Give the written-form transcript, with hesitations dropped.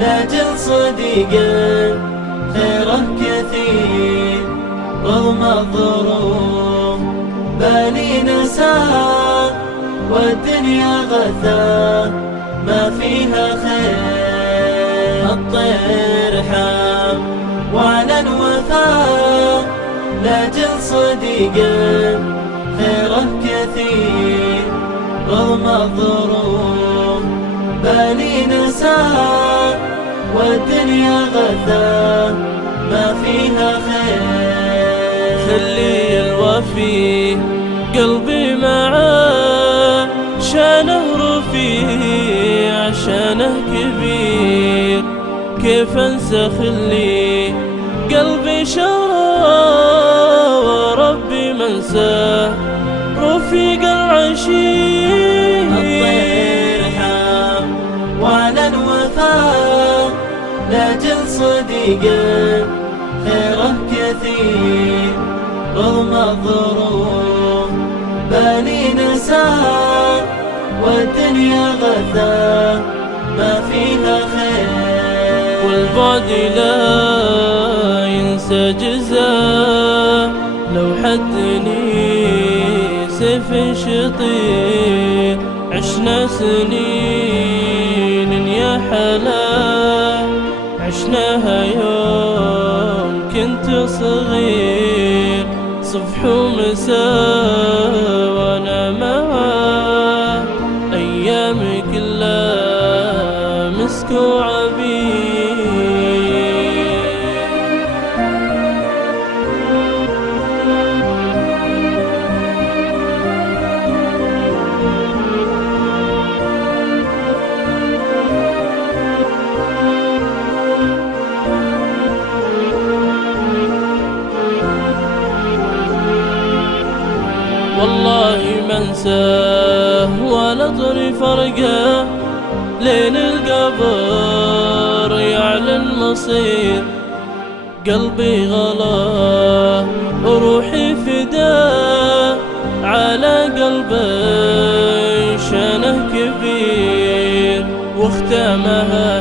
لاجل صديقه خيره كثير رغم الظروف بالي نساه والدنيا غثاه ما فيها خير. الطير حام وعلى الوفاء لاجل صديقه خيره كثير رغم الظروف بالي نساه والدنيا غثاه ما فيها خير. خلي الوفي قلبي معاه شانه رفيع شانه كبير كيف انسى خلي قلبي شراه وربي منساه رفيق العشير. الطير حام وعلى الوفاء لاجل صديقه خيره كثير رغم الظروف بالي نساه والدنيا غثاه ما فيها خير. والبعد لا ينسى جزاه لو حدني سيف شطير عشنا سنين يا حلا عشناها يوم كنت صغير صبح ومساء وانا معاه ايام كلها مسك وعبير. والله ما انساه ولا طري فرقه لين القبر يعلن مصير. قلبي غلاه وروحي فداه على قلبي شانه كبير واختامها